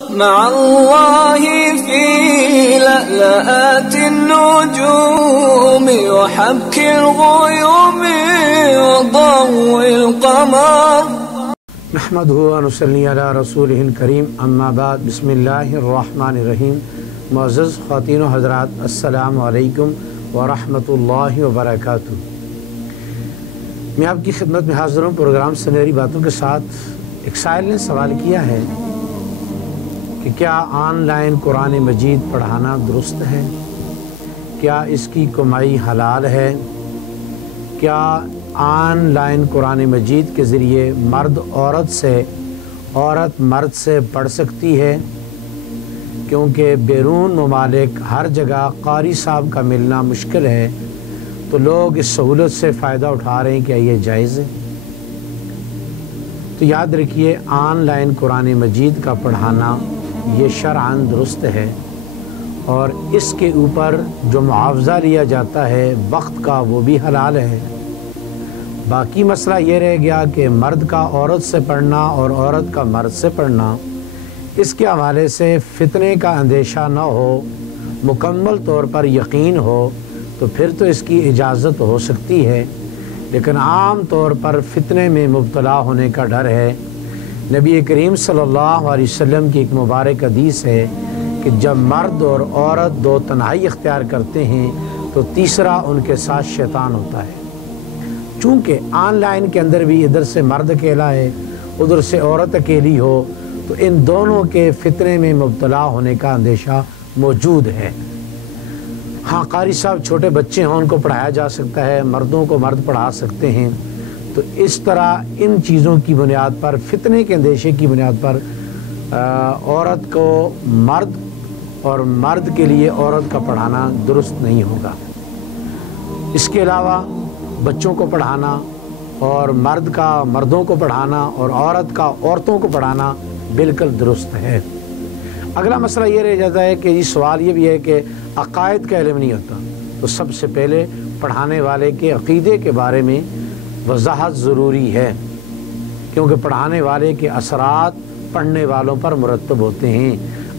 مع الله في لألآت النجوم وحبك الغيوم وضوء القمر نحمده ونصلي على رسوله الكريم اما بعد بسم اللہ الرحمن الرحیم۔ معزز خواتین و حضرات، السلام علیکم ورحمۃ اللہ وبرکاتہ۔ میں آپ کی خدمت میں حاضر ہوں پروگرام سنہری باتوں کے ساتھ۔ ایک سائل نے سوال کیا ہے کہ کیا آن لائن قرآن مجید پڑھانا درست ہے؟ کیا اس کی کمائی حلال ہے؟ کیا آن لائن قرآن مجید کے ذریعے مرد عورت مرد سے پڑھ سکتی ہے؟ کیونکہ بیرون ممالک ہر جگہ قاری صاحب کا ملنا مشکل ہے، تو لوگ اس سہولت سے فائدہ اٹھا رہے ہیں، کیا یہ جائز ہے؟ تو یاد رکھیے، آن لائن قرآن مجید کا پڑھانا یہ شرعاً درست ہے، اور اس کے اوپر جو معاوضہ لیا جاتا ہے وقت کا، وہ بھی حلال ہے۔ باقی مسئلہ یہ رہ گیا کہ مرد کا عورت سے پڑھنا اور عورت کا مرد سے پڑھنا، اس کے حوالے سے فتنے کا اندیشہ نہ ہو، مکمل طور پر یقین ہو، تو پھر تو اس کی اجازت ہو سکتی ہے، لیکن عام طور پر فتنے میں مبتلا ہونے کا ڈر ہے۔ نبی کریم صلی اللہ علیہ وسلم کی ایک مبارک حدیث ہے کہ جب مرد اور عورت دو تنہائی اختیار کرتے ہیں تو تیسرا ان کے ساتھ شیطان ہوتا ہے۔ چونکہ آن لائن کے اندر بھی ادھر سے مرد اکیلا ہے، ادھر سے عورت اکیلی ہو، تو ان دونوں کے فتنے میں مبتلا ہونے کا اندیشہ موجود ہے۔ ہاں، قاری صاحب چھوٹے بچے ہوں، ان کو پڑھایا جا سکتا ہے، مردوں کو مرد پڑھا سکتے ہیں، تو اس طرح ان چیزوں کی بنیاد پر، فتنے کے اندیشے کی بنیاد پر، عورت کو مرد اور مرد کے لیے عورت کا پڑھانا درست نہیں ہوگا۔ اس کے علاوہ بچوں کو پڑھانا اور مرد کا مردوں کو پڑھانا اور عورت کا عورتوں کو پڑھانا بالکل درست ہے۔ اگلا مسئلہ یہ رہ جاتا ہے کہ یہ سوال یہ بھی ہے کہ عقائد کا علم نہیں ہوتا، تو سب سے پہلے پڑھانے والے کے عقیدے کے بارے میں وضاحت ضروری ہے، کیونکہ پڑھانے والے کے اثرات پڑھنے والوں پر مرتب ہوتے ہیں۔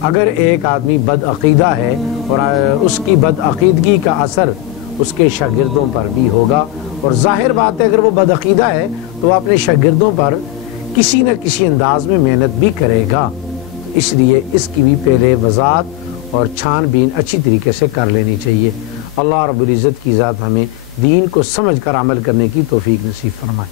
اگر ایک آدمی بد عقیدہ ہے اور اس کی بد عقیدگی کا اثر اس کے شاگردوں پر بھی ہوگا، اور ظاہر بات ہے اگر وہ بد عقیدہ ہے تو وہ اپنے شاگردوں پر کسی نہ کسی انداز میں محنت بھی کرے گا، اس لیے اس کی بھی پہلے وضاحت اور چھان بین اچھی طریقے سے کر لینی چاہیے۔ اللہ رب العزت کی ذات ہمیں دین کو سمجھ کر عمل کرنے کی توفیق نصیب فرمائے۔